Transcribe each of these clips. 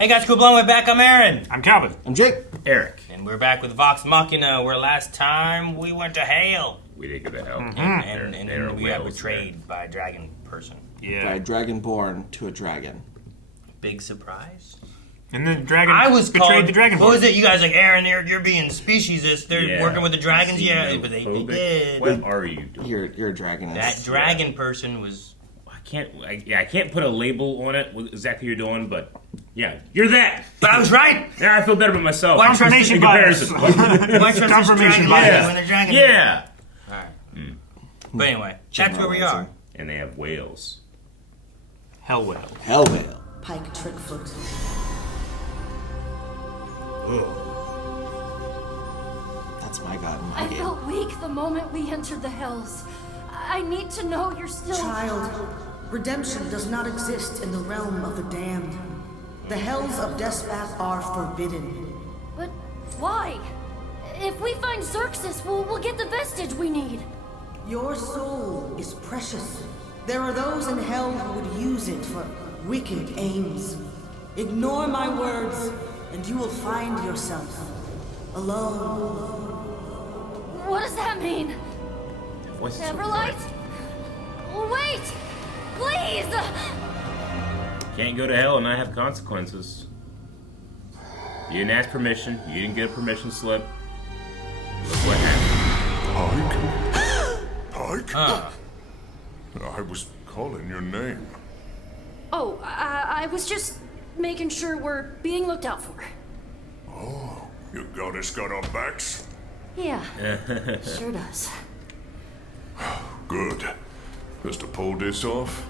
Hey guys, cool blowing back. I'm Aaron. I'm Calvin. I'm Jake. Eric. And we're back with Vox Machina, where last time we went to Hale. We did go to hell. And then we got betrayed by a dragon person. Yeah. By a dragonborn to a dragon. Big surprise. And the dragon betrayed called, the dragon. What was it? You guys like, Aaron, you're being speciesist. They're working with the dragons. Yeah, but they did. What are you doing? You're a dragonist. That dragon person was... I can't put a label on it, what exactly you're doing, but yeah, you're that. But I was right. Yeah, I feel better about myself. Why trust this Confirmation bias. Confirmation bias when the dragon... Yeah. All right. But anyway, that's where we are. And they have whales. Hell whale. Hell whale. Pike trickfoot. That's my god. I felt weak the moment we entered the Hells. I need to know you're still... Child, redemption does not exist in the realm of the damned. The Hells of Despath are forbidden. But why? If we find Xerxes, we'll get the vestige we need. Your soul is precious. There are those in hell who would use it for wicked aims. Ignore my words, and you will find yourself alone. What does that mean? What's Everlight? Wait! Please! Can't go to hell and not have consequences. You didn't ask permission. You didn't get a permission slip. Look what happened. Pike? I was calling your name. Oh, I was just making sure we're being looked out for. Oh, you goddess got our backs? Yeah, sure does. Good. Just to pull this off,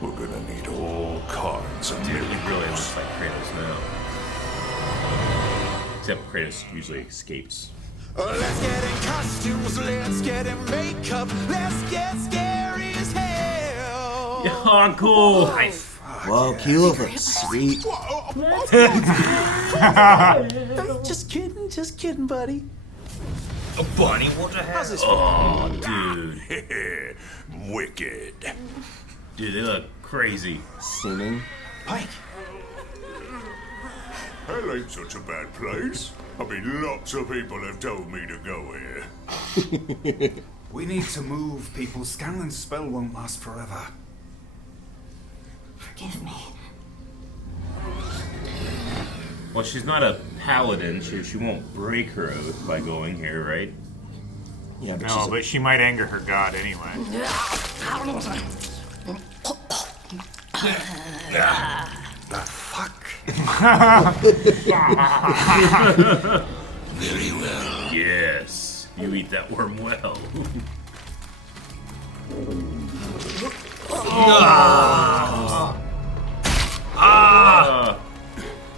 we're gonna need all kinds of Dude, he really miracles. looks like Kratos now. Except Kratos usually escapes. Let's get in costumes, let's get in makeup, let's get scary as hell. Oh, cool! Whoa, Keelover. Sweet. Just kidding, buddy. A bunny? What the hell? Oh, dude. Wicked. Dude, they look crazy. Singing. Pike. Hell ain't such a bad place. I mean, lots of people have told me to go here. We need to move, people. Scanlan's spell won't last forever. Forgive me. Well, she's not a paladin. She won't break her oath by going here, right? Yeah, but No, but she might anger her god anyway. The fuck? Very well. Yes. You eat that worm well.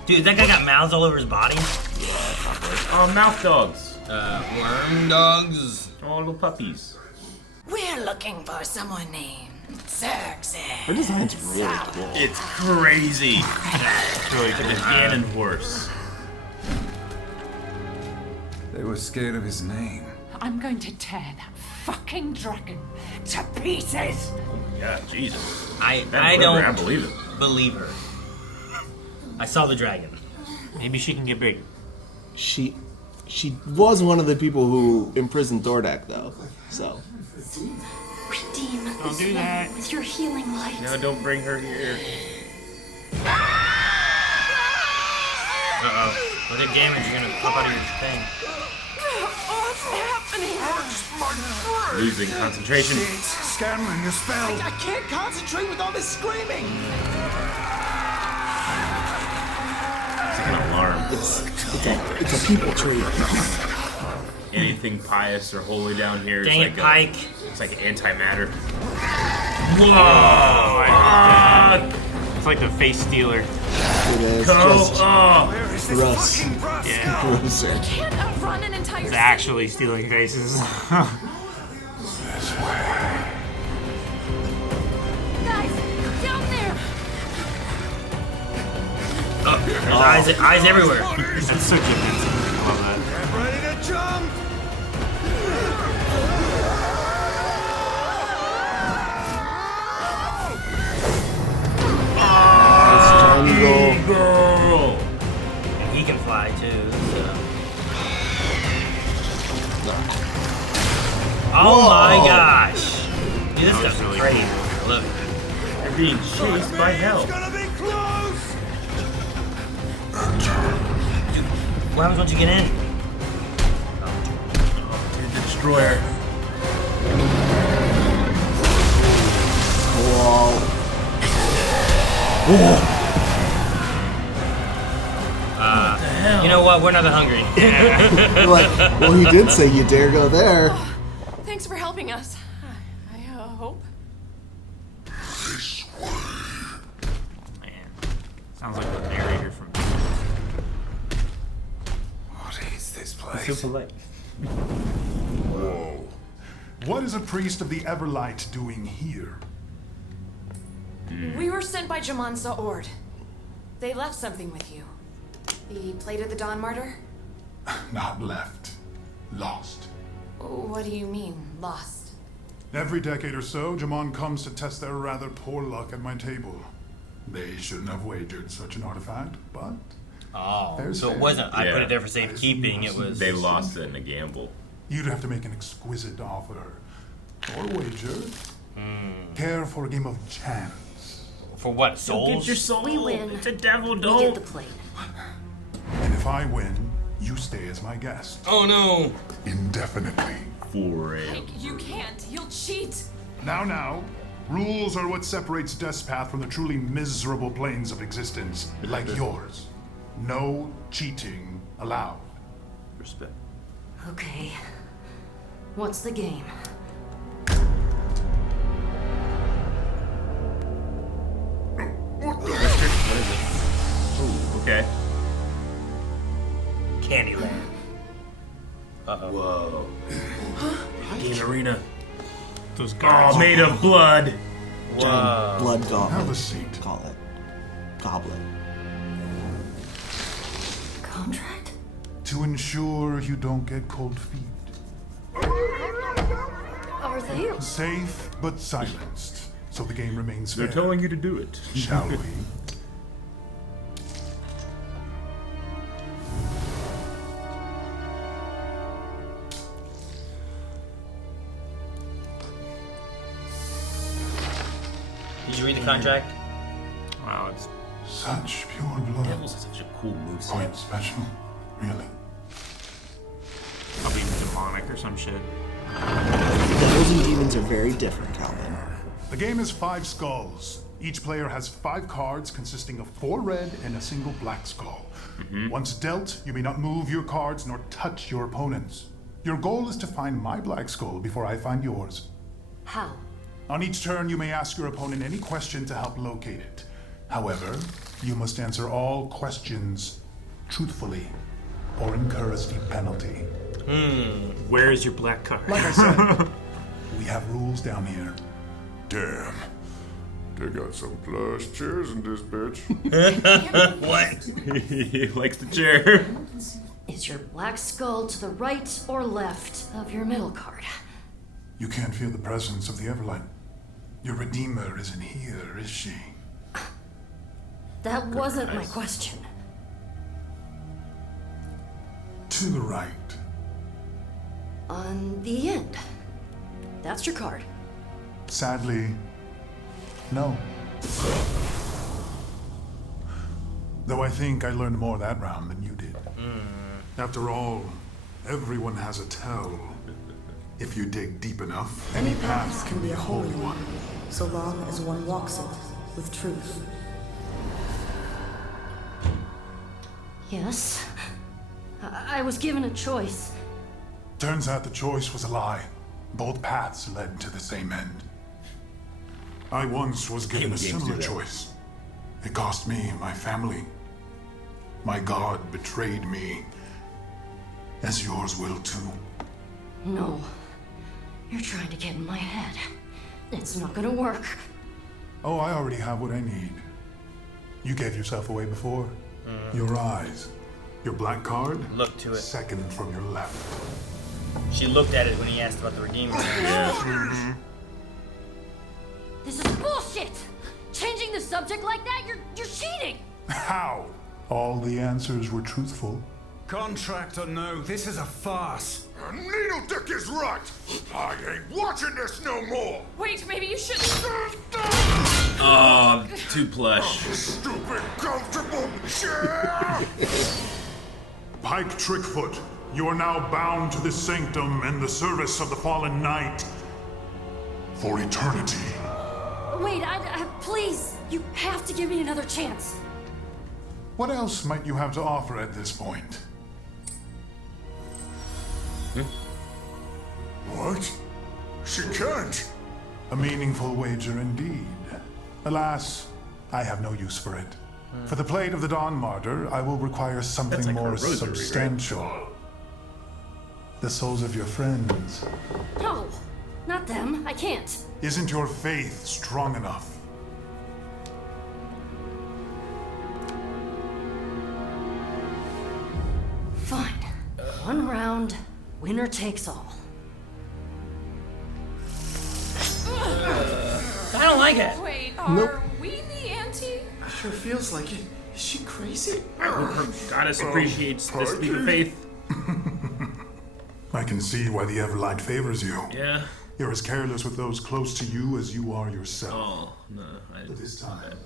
Dude, that guy got mouths all over his body. Oh, mouth dogs. Worm dogs. Oh, little puppies. We're looking for someone named Xerxes. her design's really cool. It's crazy. It's really The cool. cannon horse. They were scared of his name. I'm going to tear that fucking dragon to pieces. Yeah, Jesus. I I don't believe it. believe her. I saw the dragon. Maybe she can get big. She was one of the people who imprisoned Thordak, though. So. Redeem Don't this do that. with your healing light. No, don't bring her here. Uh-oh. What damage you're gonna pop out of your thing? What's happening? Losing concentration. Scanlan, your spell. I can't concentrate with all this screaming. It's like an alarm. It's a people tree. Anything pious or holy down here is Dang like it, Pike. It's like antimatter. Whoa! It's like the face stealer. It is Go! just Oh! Where is this gross. fucking brass? Yeah. grosser. Can't outrun an entire It's city. actually stealing faces. Guys, down there! There's eyes everywhere. That's so convincing. I love that. Get ready to jump. Triangle. fly too. So. Oh my gosh! Dude, this stuff's really crazy. cool. Look. They're being chased by hell. Dude, what happens once you get in? Dude, the destroyer. Whoa. You know what? We're not that hungry. You're like, well, he did say you dare go there. Thanks for helping us. I hope. Man, sounds like the narrator from. What is this place? So polite. Whoa. What is a priest of the Everlight doing here? We were sent by Jamansa Ord. They left something with you. The Plate of the Dawn Martyr? Not left. Lost. What do you mean, lost? Every decade or so, Jamon comes to test their rather poor luck at my table. They shouldn't have wagered such an artifact, but... Oh, There's so it fair. wasn't, I put Yeah. it there for safekeeping, it was... They lost it in a gamble. You'd have to make an exquisite offer. Or wager. Care for a game of chance. For what, souls? Get your soul. We win. It's a devil We don't. get the plate. And if I win, you stay as my guest. Oh no! Indefinitely. Forever. You can't. You'll cheat. Now. Rules are what separates Death's Path from the truly miserable planes of existence, like yours. No cheating allowed. Respect. Okay. What's the game? Okay. Candyland. Whoa. Game arena. Those guards. Oh, made of blood. Giant blood Have goblet. a seat. Call it. Goblet. Contract? To ensure you don't get cold feet. Are they? Safe but silenced, so the game remains fair. They're telling you to do it. Shall we? Did you read the contract? Wow, it's Such pure blood. Devils is such a cool moveset. Quite special, really. probably demonic or some shit. Devils and demons are very different, Calvin. The game is 5 skulls. Each player has 5 cards consisting of 4 red and a single black skull. Once dealt, you may not move your cards nor touch your opponents. Your goal is to find my black skull before I find yours. How? On each turn, you may ask your opponent any question to help locate it. However, you must answer all questions truthfully or incur a steep penalty. Where is your black card? Like I said, we have rules down here. Damn. They got some plush chairs in this bitch. What? He likes the chair. Is your black skull to the right or left of your middle card? You can't feel the presence of the Everlight. Your Redeemer isn't here, is she? That wasn't my question. To the right. On the end. That's your card. Sadly, no. Though I think I learned more that round than you did. After all, everyone has a tell. If you dig deep enough, Any path can be a holy one, so long as one walks it with truth. Yes. I was given a choice. Turns out the choice was a lie. Both paths led to the same end. I once was given a games similar do that. choice. It cost me my family. My God betrayed me, as yours will too. No. You're trying to get in my head. It's not gonna work. Oh, I already have what I need. You gave yourself away before. Your eyes. Your black card? Look to it. Second from your left. She looked at it when he asked about the Redeemer. Yeah. This is bullshit! Changing the subject like that, you're cheating! How? All the answers were truthful. Contract or no, this is a farce. Needle Dick is right! I ain't watching this no more! Wait, maybe you should. Oh, too plush. Stupid, comfortable chair! Pike Trickfoot, you are now bound to this sanctum and the service of the fallen knight. For eternity. Wait, please, you have to give me another chance. What else might you have to offer at this point? What? She can't. A meaningful wager indeed. Alas, I have no use for it. For the Plate of the Dawn Martyr, I will require something like her more rosary, substantial. right? The souls of your friends. No, not them. I can't. Isn't your faith strong enough? Fine. One round, winner takes all. I don't like it. Wait, are we the anti? Sure feels like it. Is she crazy? Her goddess appreciates this leap of faith. I can see why the Everlight favors you. Yeah. You're as careless with those close to you as you are yourself. Oh, no. I didn't This time,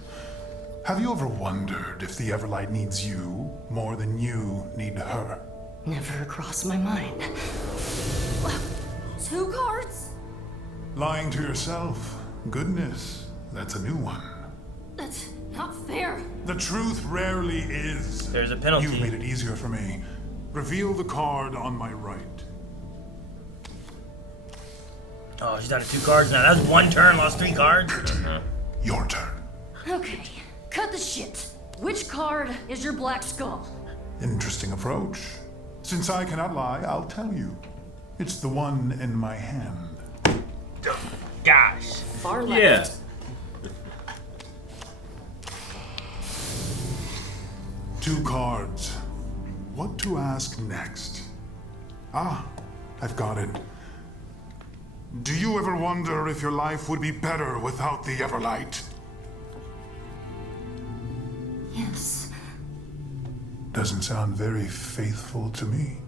have you ever wondered if the Everlight needs you more than you need her? Never crossed my mind. 2 cards? Lying to yourself. Goodness, that's a new one. That's not fair. The truth rarely is. There's a penalty. You've made it easier for me. Reveal the card on my right. Oh, she's down to 2 cards now. That's 1 turn, lost 3 cards. Your turn. Okay, cut the shit. Which card is your black skull? Interesting approach. Since I cannot lie, I'll tell you. It's the one in my hand. Gosh. Far left. Yeah. Two cards. What to ask next? Ah, I've got it. Do you ever wonder if your life would be better without the Everlight? Yes. Doesn't sound very faithful to me.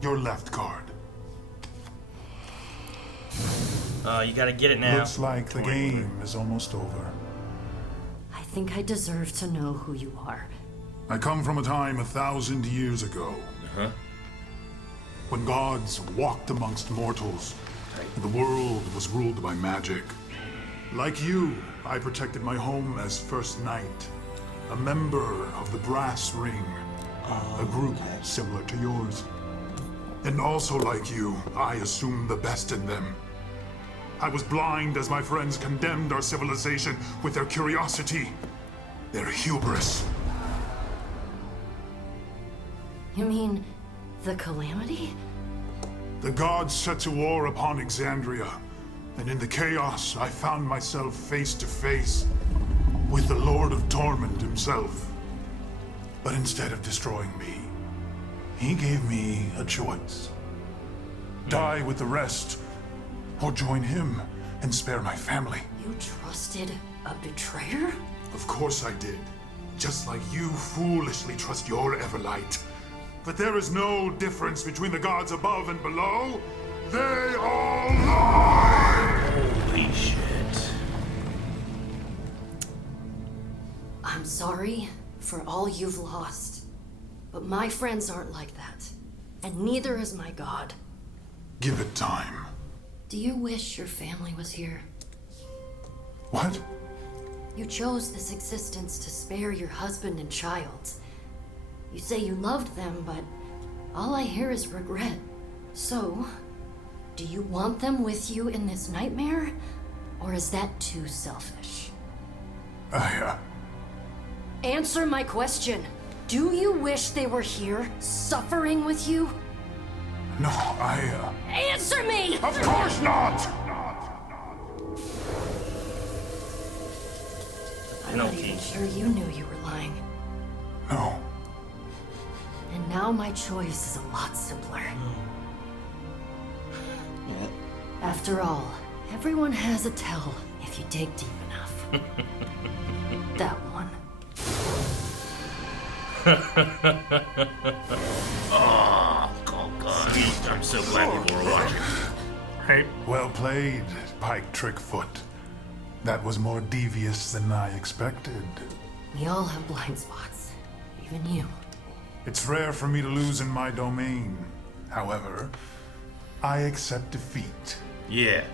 Your left card. Oh, you gotta get it now. Looks like the game is almost over. I think I deserve to know who you are. I come from a time 1,000 years ago. When gods walked amongst mortals, and the world was ruled by magic. Like you, I protected my home as First Knight, a member of the Brass Ring, a group similar to yours. And also like you, I assumed the best in them. I was blind as my friends condemned our civilization with their curiosity, their hubris. You mean the Calamity? The gods set to war upon Exandria, and in the chaos, I found myself face to face with the Lord of Torment himself. But instead of destroying me, he gave me a choice. Die with the rest, or join him and spare my family. You trusted a betrayer? Of course I did. Just like you foolishly trust your Everlight. But there is no difference between the gods above and below. They all lie! Holy shit. I'm sorry for all you've lost. But my friends aren't like that. And neither is my god. Give it time. Do you wish your family was here? What? You chose this existence to spare your husband and child. You say you loved them, but all I hear is regret. So, do you want them with you in this nightmare? Or is that too selfish? Answer my question. Do you wish they were here, suffering with you? No, Answer me! Of course not! I'm not even sure you knew you were lying. No. And now my choice is a lot simpler. Yeah. After all, everyone has a tell if you dig deep enough. That one. Oh God. Sweet. I'm so glad people are watching. Right? Well played, Pike Trickfoot. That was more devious than I expected. We all have blind spots. Even you. It's rare for me to lose in my domain. However, I accept defeat. Yeah.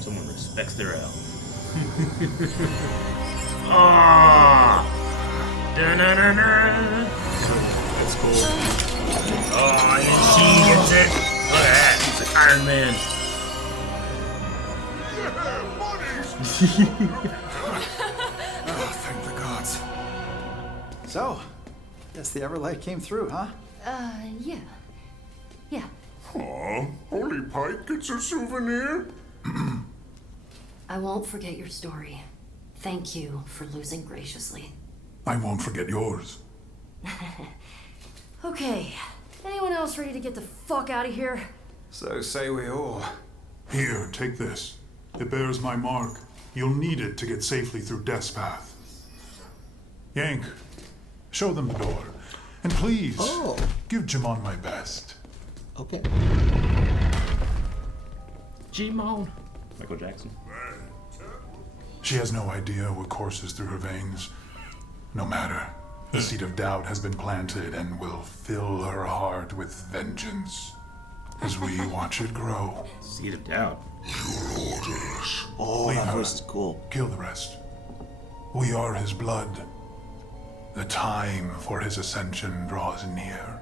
Someone respects their L. Ah! Da-na-na-na! That's cool. Oh, and then she gets it. Look at that. It's like Iron Man. Oh, thank the gods. So, guess the Everlight came through, huh? Yeah. Yeah. Aw, only Pike gets a souvenir? I won't forget your story. Thank you for losing graciously. I won't forget yours. Okay. Anyone else ready to get the fuck out of here? So say we all. Here, take this. It bears my mark. You'll need it to get safely through Death's Path. Yank, show them the door. And please, give Jimon my best. Okay. Jimon. Michael Jackson. She has no idea what courses through her veins. No matter. The seed of doubt has been planted and will fill her heart with vengeance as we watch it grow. Seed of doubt. Oh, that voice is cool. Kill the rest. We are his blood. The time for his ascension draws near.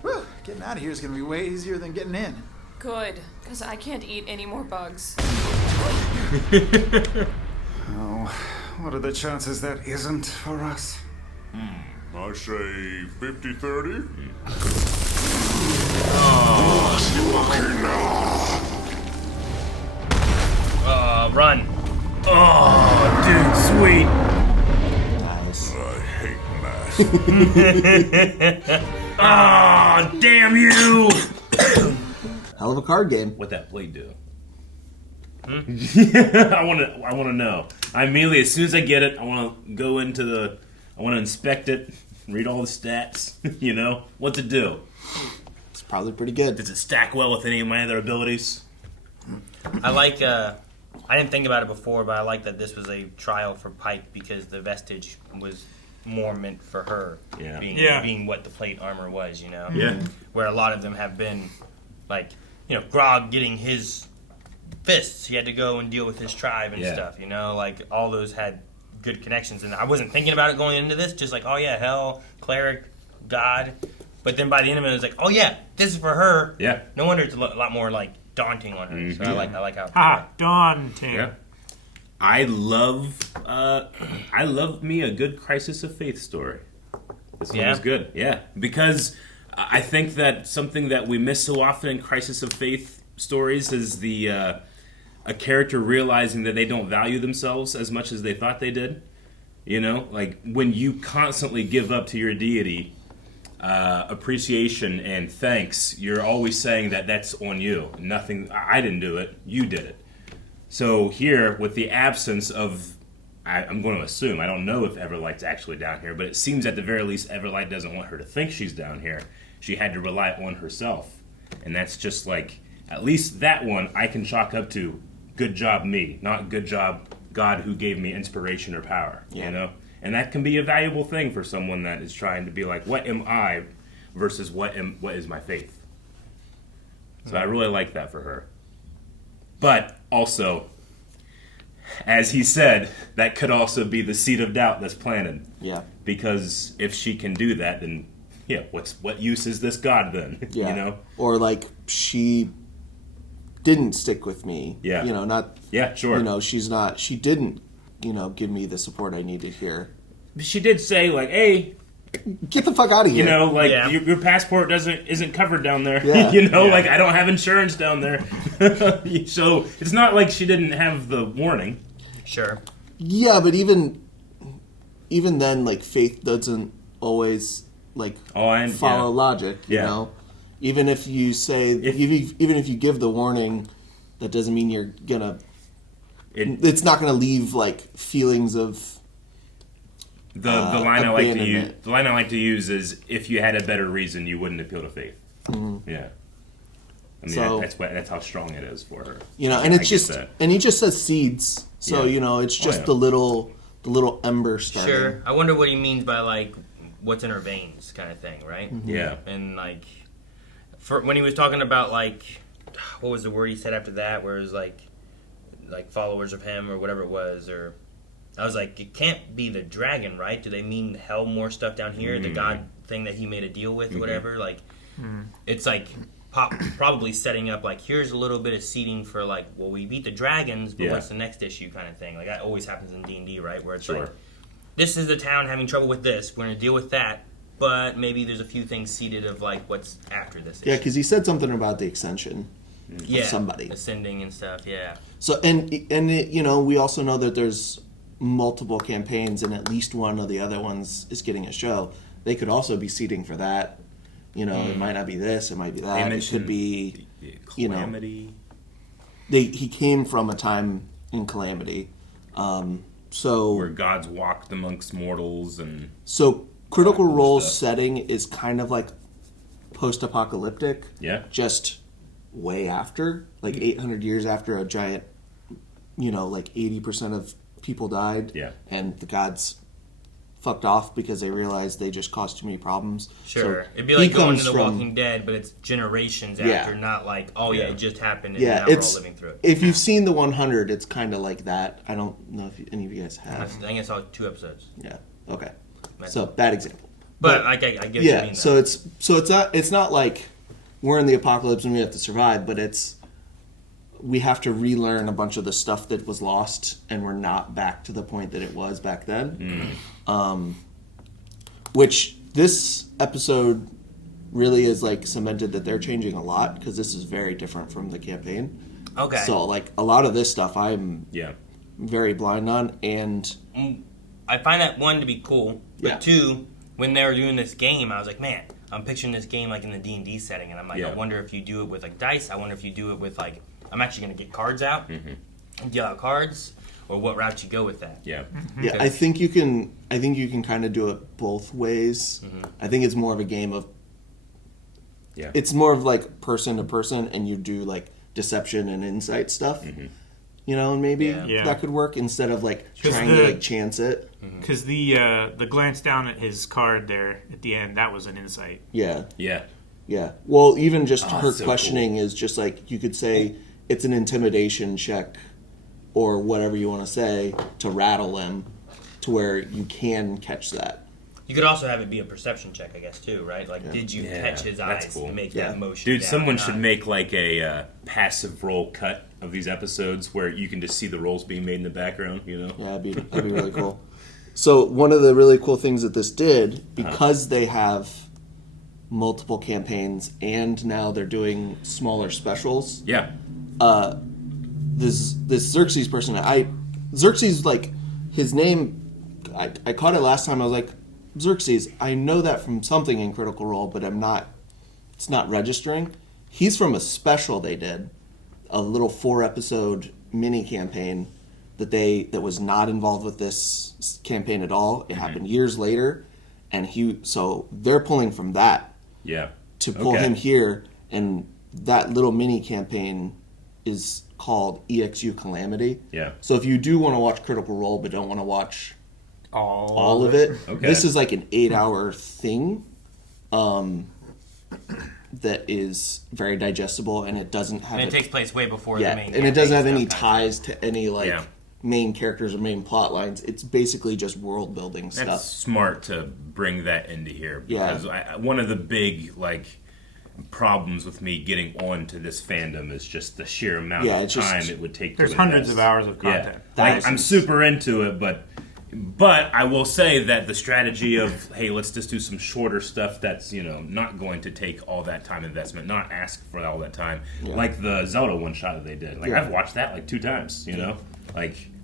Whew, getting out of here is gonna be way easier than getting in. Good, because I can't eat any more bugs. Oh, what are the chances that isn't for us? I say 50-30. Run. Oh, dude, sweet. Nice. I hate math. Oh, damn you! Hell of a card game. What that blade do? I want to know. I immediately, as soon as I get it, I want to go into I want to inspect it, read all the stats. You know, what's it do? It's probably pretty good. Does it stack well with any of my other abilities? I like, I didn't think about it before, but I like that this was a trial for Pike because the vestige was more meant for her. Yeah. Being what the plate armor was, you know? Yeah. Where a lot of them have been, like, you know, Grog getting his fists. He had to go and deal with his tribe and stuff, you know? Like, all those had good connections. And I wasn't thinking about it going into this, just like, oh yeah, hell, cleric, god. But then by the end of it, it was like, oh yeah, this is for her. Yeah. No wonder it's a lot more, like, daunting on her. So I like how... Daunting. Yeah. I love me a good Crisis of Faith story. This one was good. Yeah. Because I think that something that we miss so often in Crisis of Faith stories is a character realizing that they don't value themselves as much as they thought they did. You know, like when you constantly give up to your deity appreciation and thanks, you're always saying that that's on you. Nothing, I didn't do it, you did it. So here, with the absence of, I'm going to assume, I don't know if Everlight's actually down here, but it seems at the very least Everlight doesn't want her to think she's down here. She had to rely on herself. And that's just like, at least that one I can chalk up to good job me, not good job God who gave me inspiration or power, you know? And that can be a valuable thing for someone that is trying to be like, what am I versus what is my faith? So I really like that for her. But also, as he said, that could also be the seed of doubt that's planted. Yeah. Because if she can do that, then what use is this God then? Yeah. You know? Or like she didn't stick with me. Yeah. You know, not. Yeah, sure. You know, she didn't, you know, give me the support I needed here. She did say like, hey, get the fuck out of here. You know, like your passport isn't covered down there. Yeah. You know, like I don't have insurance down there. So it's not like she didn't have the warning. Sure. Yeah, but even then, like faith doesn't always like follow logic. You know, even if you say even if you give the warning, that doesn't mean you're gonna it's not going to leave like feelings of the line I like to use. The line I like to use is, if you had a better reason, you wouldn't appeal to Faith. Mm-hmm. Yeah. I mean, that's how strong it is for her. And it's just, and he just says seeds, so it's just the little ember starting. Sure. I wonder what he means by like what's in her veins, kind of thing, right? Mm-hmm. Yeah. And like, when he was talking about like, what was the word he said after that? Where it was like followers of him or whatever it was, or I was like, it can't be the dragon, right? Do they mean hell more stuff down here? The god thing that he made a deal with, or whatever. Like, it's like probably setting up like, here's a little bit of seeding for like, well, we beat the dragons, but what's the next issue, kind of thing. Like that always happens in D&D, right? Where it's like, this is the town having trouble with this. We're gonna deal with that, but maybe there's a few things seeded of like what's after this issue. Yeah, because he said something about the extension. Of somebody ascending and stuff. Yeah. So and we also know that there's multiple campaigns, and at least one of the other ones is getting a show. They could also be seeding for that. It might not be this, it might be that. It could be Calamity. He came from a time in Calamity, so where gods walked amongst mortals, and so Critical Role's setting is kind of like post-apocalyptic. Yeah. Just way after, like 800 years after a giant, like 80% of people died. Yeah. And the gods fucked off because they realized they just caused too many problems. Sure. So it'd be like going to The Walking Dead, but it's generations after, not like, it just happened and now we're all living through it. If you've seen The 100, it's kind of like that. I don't know if any of you guys have. I think I saw 2 episodes. Yeah. Okay. So, bad example. But I get what you mean. So it's not like we're in the apocalypse and we have to survive, but we have to relearn a bunch of the stuff that was lost, and we're not back to the point that it was back then. Which this episode really is like cemented that they're changing a lot, because this is very different from the campaign. Okay. So like a lot of this stuff I'm very blind on, and I find that, one, to be cool, but two, when they were doing this game, I was like, man, I'm picturing this game like in the D&D setting, and I'm like, I wonder if you do it with like dice. I wonder if you do it with like, I'm actually going to get cards out and deal out cards, or what route you go with that. Yeah, I think you can kind of do it both ways. I think it's more of a game of it's more of like person to person, and you do like deception and insight stuff. And maybe that could work instead of like trying to like chance it. Because the glance down at his card there at the end, that was an insight. Yeah. Well, even just her questioning is just like, you could say it's an intimidation check or whatever you want to say to rattle them, to where you can catch that. You could also have it be a perception check, I guess, too, right? Like, did you catch his eyes cool. and make that motion? Dude, down someone should make like a passive roll cut of these episodes where you can just see the rolls being made in the background, Yeah, that'd be really cool. So one of the really cool things that this did, because they have multiple campaigns and now they're doing smaller specials. Yeah. This Xerxes person, Xerxes, like, his name, I caught it last time. I was like, Xerxes, I know that from something in Critical Role, but it's not registering. He's from a special they did, a little 4-episode mini campaign that was not involved with this campaign at all. It happened years later, and so they're pulling from that to pull him here, and that little mini campaign is called EXU Calamity. Yeah. So if you do want to watch Critical Role but don't want to watch all of it, this is like an 8-hour thing that is very digestible, and it doesn't have... And it takes place way before the main... and it doesn't have any ties to any main characters or main plot lines. It's basically just world building stuff. That's smart to bring that into here, because one of the big problems with me getting onto this fandom is just the sheer amount of time it would take. There's hundreds of hours of content. I'm super into it, but I will say that the strategy of, hey, let's just do some shorter stuff that's not going to take all that time investment, not ask for all that time, like the Zelda one shot that they did. I've watched that like 2 times,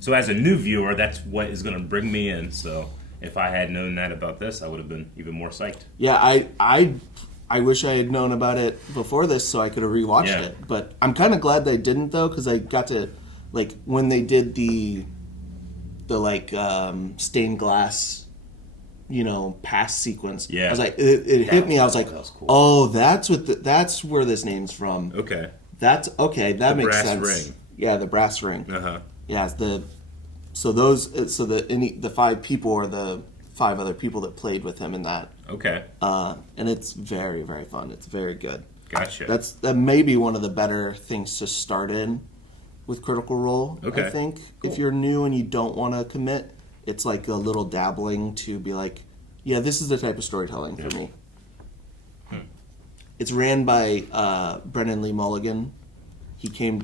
so as a new viewer, that's what is going to bring me in. So if I had known that about this, I would have been even more psyched. Yeah, I wish I had known about it before this so I could have rewatched it. But I'm kind of glad they didn't, though, because I got to like when they did the like stained glass, pass sequence. Yeah. I was like, it hit me. I was like, cool. oh, that's where this name's from. Okay. That The makes brass sense. ring. Yeah, the brass ring. Yeah, the 5 people are the 5 other people that played with him in that. Okay. And it's very, very fun. It's very good. Gotcha. That may be one of the better things to start in with Critical Role. Okay. I think Cool. if you're new and you don't want to commit, it's like a little dabbling to be like, yeah, this is the type of storytelling for me. It's ran by Brennan Lee Mulligan. He came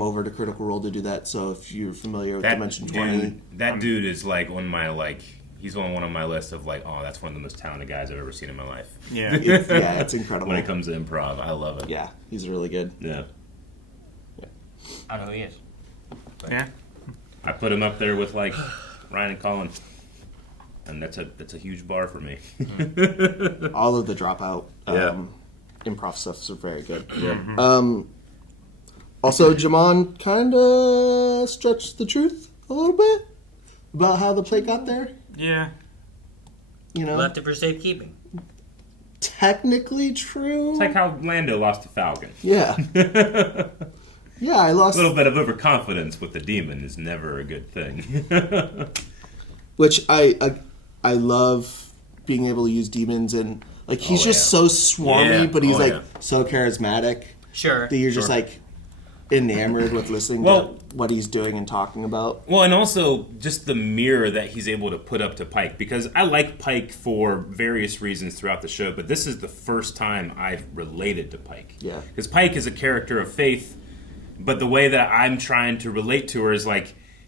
over to Critical Role to do that. So if you're familiar with Dimension 20, that dude is like on my he's on one of my list of oh, that's one of the most talented guys I've ever seen in my life. Yeah, it's incredible. When it comes to improv, I love it. Yeah, he's really good. Yeah. I don't know who he is. But Yeah. I put him up there with Ryan and Colin, and that's a huge bar for me. All of the Dropout improv stuff are very good. Yeah. Also, Jamon kind of stretched the truth a little bit about how the plate got there. Yeah. Left it for safekeeping. Technically true. It's like how Lando lost to Falcon. Yeah. Yeah, I lost... A little bit of overconfidence with the demon is never a good thing. Which I love being able to use demons, and he's just so swarmy, but he's so charismatic. Sure. That you're just enamored with listening to what he's doing and talking about. Well, and also just the mirror that he's able to put up to Pike, because I like Pike for various reasons throughout the show, but this is the first time I've related to Pike. Yeah. Because Pike is a character of faith, but the way that I'm trying to relate to her is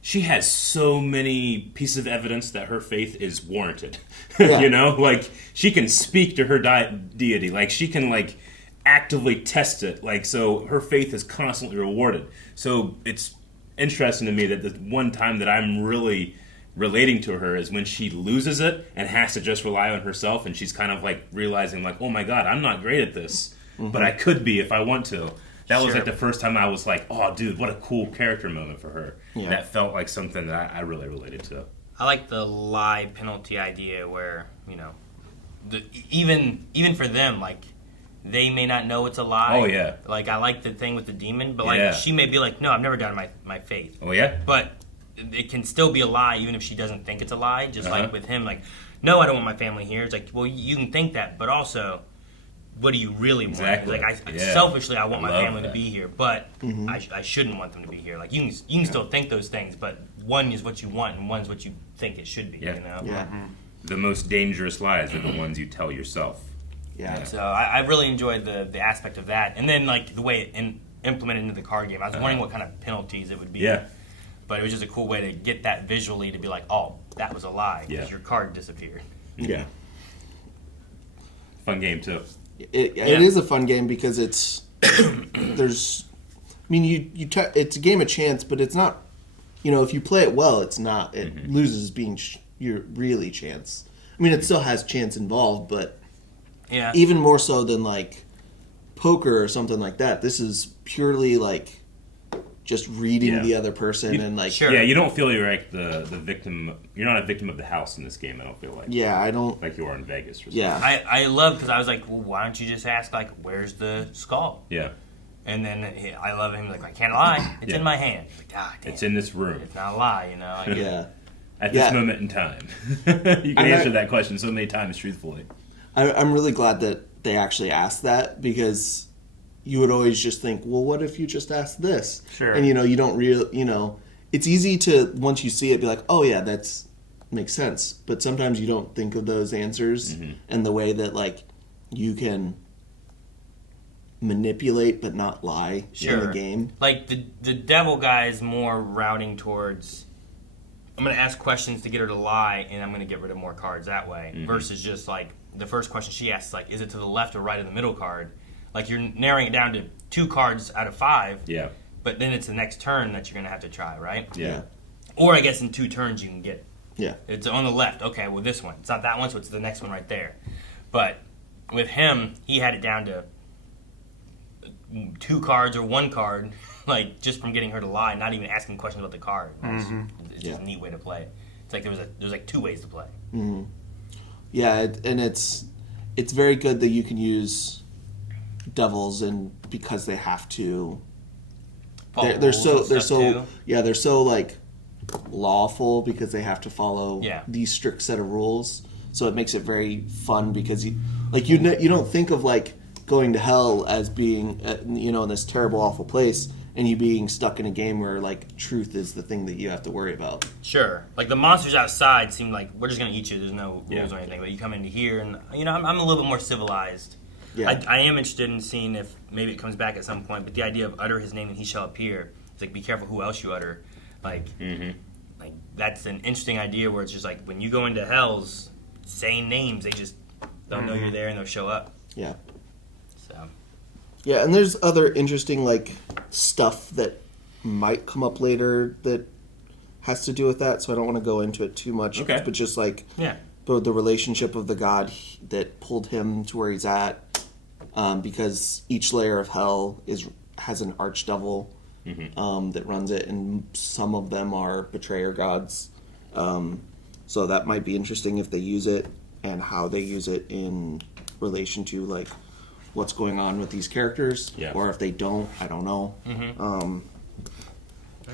she has so many pieces of evidence that her faith is warranted. Yeah. She can speak to her deity. She can actively test it. So her faith is constantly rewarded. So it's interesting to me that the one time that I'm really relating to her is when she loses it and has to just rely on herself, and she's kind of realizing oh my God, I'm not great at this, but I could be if I want to. That was the first time I was oh dude, what a cool character moment for her. Yeah. That felt like something that I really related to. I like the lie penalty idea where, even for them, they may not know it's a lie. Oh, yeah. I like the thing with the demon, but she may be no, I've never done my faith. Oh, yeah? But it can still be a lie even if she doesn't think it's a lie. Just with him, no, I don't want my family here. It's well, you can think that, but also, what do you really want? Exactly. Selfishly, I want my family that. to be here, but I shouldn't want them to be here. You can still think those things, but one is what you want, and one's what you think it should be. Yeah. Yeah. Mm-hmm. The most dangerous lies are the ones you tell yourself. Yeah. So I really enjoyed the aspect of that, and then the way it implemented into the card game. I was wondering what kind of penalties it would be. Yeah. But it was just a cool way to get that visually to be oh, that was a lie because Yeah. your card disappeared. Yeah. Fun game too. It is a fun game because it's it's a game of chance, but it's not. If you play it well, it's not. It loses being your really chance. It still has chance involved, but even more so than poker or something like that. This is purely just reading the other person and Sure. Yeah, you don't feel you're the victim. You're not a victim of the house in this game. I don't feel like. Yeah, I don't. Like you are in Vegas. Or something. Yeah. I love because I was well, why don't you just ask where's the skull? Yeah. And then I love him I can't lie. It's in my hand. God damn. It's in this room. It's not a lie, Yeah. At this moment in time, you can answer that question so many times truthfully. I'm really glad that they actually asked that because you would always just think, well, what if you just asked this? Sure. And you don't it's easy to once you see it be oh yeah, that's makes sense. But sometimes you don't think of those answers and the way that you can manipulate but not lie in the game. The devil guy is more routing towards I'm going to ask questions to get her to lie, and I'm going to get rid of more cards that way. Versus just the first question she asks, is it to the left or right of the middle card? You're narrowing it down to 2 cards out of 5. Yeah. But then it's the next turn that you're going to have to try, right? Yeah. Or I guess in 2 turns you can get. Yeah. It's on the left. Okay, well this one. It's not that one, so it's the next one right there. But with him, he had it down to 2 cards or 1 card. like just from getting her to lie, not even asking questions about the card. It's just Yeah. a neat way to play. It's like there's like 2 ways to play. Yeah, and it's very good that you can use devils, and because they have to, they're so like lawful because they have to follow these strict set of rules. So it makes it very fun because you don't think of like going to hell as being in this terrible awful place, and you being stuck in a game where like truth is the thing that you have to worry about. Sure, like the monsters outside seem like we're just gonna eat you. There's no rules or anything. But you come into here, and I'm a little bit more civilized. Yeah, I am interested in seeing if maybe it comes back at some point. But the idea of utter his name and he shall appear. It's like be careful who else you utter. Like that's an interesting idea where it's just like when you go into hells, saying names, they just don't know you're there and they'll show up. Yeah. So. Yeah, and there's other interesting like stuff that might come up later that has to do with that. So I don't want to go into it too much. Okay. But just like the relationship of the god that pulled him to where he's at, because each layer of hell has an archdevil that runs it, and some of them are betrayer gods. So that might be interesting if they use it and how they use it in relation to like what's going on with these characters, or if they don't, I don't know.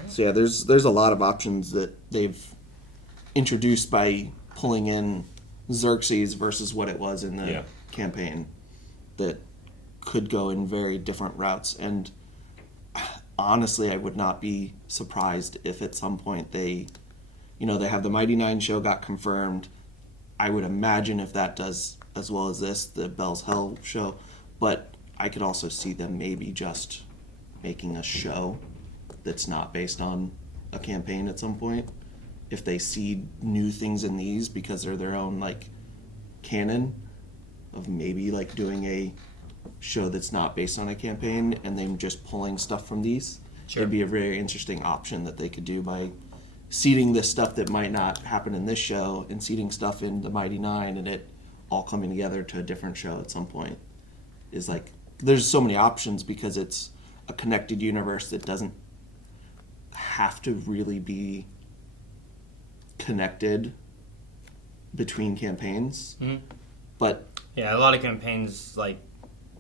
So yeah, there's a lot of options that they've introduced by pulling in Xerxes versus what it was in the campaign that could go in very different routes. And honestly, I would not be surprised if at some point they have the Mighty Nine show got confirmed. I would imagine if that does as well as this, the Bell's Hell show. But I could also see them maybe just making a show that's not based on a campaign at some point. If they see new things in these because they're their own like canon of maybe like doing a show that's not based on a campaign and them just pulling stuff from these. It'd be a very interesting option that they could do by seeding this stuff that might not happen in this show and seeding stuff in the Mighty Nine and it all coming together to a different show at some point. Is like there's so many options because it's a connected universe that doesn't have to really be connected between campaigns. But yeah, a lot of campaigns like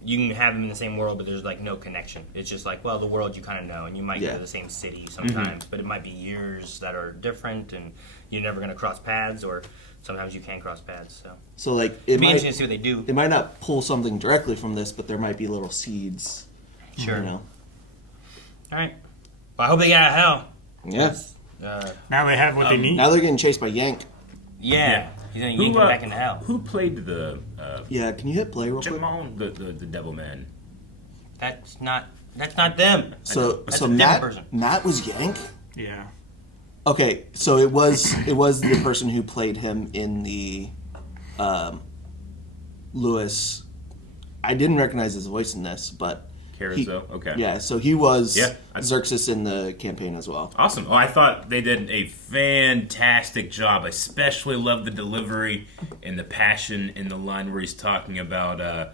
you can have them in the same world, but there's like no connection. It's just like, well, the world you kind of know, and you might go to the same city sometimes, but it might be years that are different, and you're never going to cross paths, or sometimes you can cross paths. So like it'd be interesting to see what they do. It might not pull something directly from this, but there might be little seeds. Sure. You know? All right. Well, I hope they get out of hell. Yes. Now they have what they need. Now they're getting chased by Yank. Yeah. He's going to yank him back into hell. Who played the... yeah, can you hit play real quick? The Devil Man. That's not them. So That's a Matt was Yank? Yeah. Okay, so it was the person who played him in the Lewis. I didn't recognize his voice in this, but okay. Yeah, so he was Xerxes in the campaign as well. Awesome. Oh, I thought they did a fantastic job. I especially love the delivery and the passion in the line where he's talking about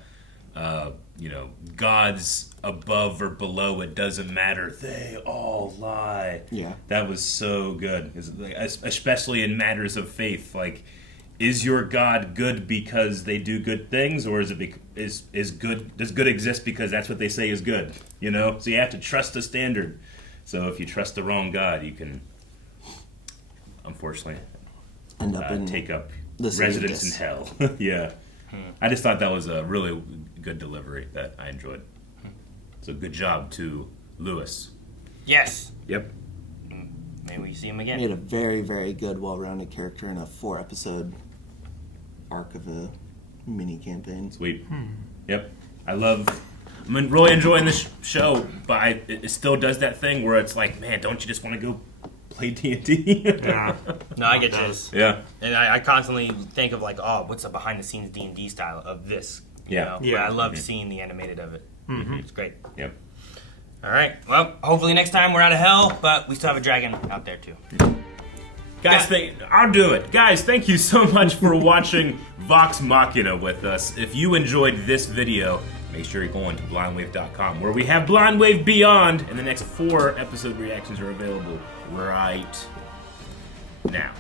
gods above or below, it doesn't matter, they all lie. Yeah, that was so good, especially in matters of faith. Like, is your God good because they do good things, or is it is good? Does good exist because that's what they say is good? So you have to trust the standard. So if you trust the wrong God, you can unfortunately end up take up residence in hell. Yeah. I just thought that was a really good delivery that I enjoyed. So good job to Lewis. Yes. Yep. Maybe we see him again. He had a very, very good, well-rounded character in a 4-episode arc of a mini campaign. Sweet. Yep. I'm really enjoying this show, but it still does that thing where it's like, man, don't you just want to go play D&D? Yeah. No, I get this. Yeah. And I constantly think of like, oh, what's a behind-the-scenes D&D style of this? You know? Yeah. I love seeing the animated of it. It's great. Yep. All right. Well, hopefully next time we're out of hell, but we still have a dragon out there too. Guys, I'll do it. Guys, thank you so much for watching Vox Machina with us. If you enjoyed this video, make sure you're going to blindwave.com, where we have Blind Wave Beyond, and the next 4 episode reactions are available right now.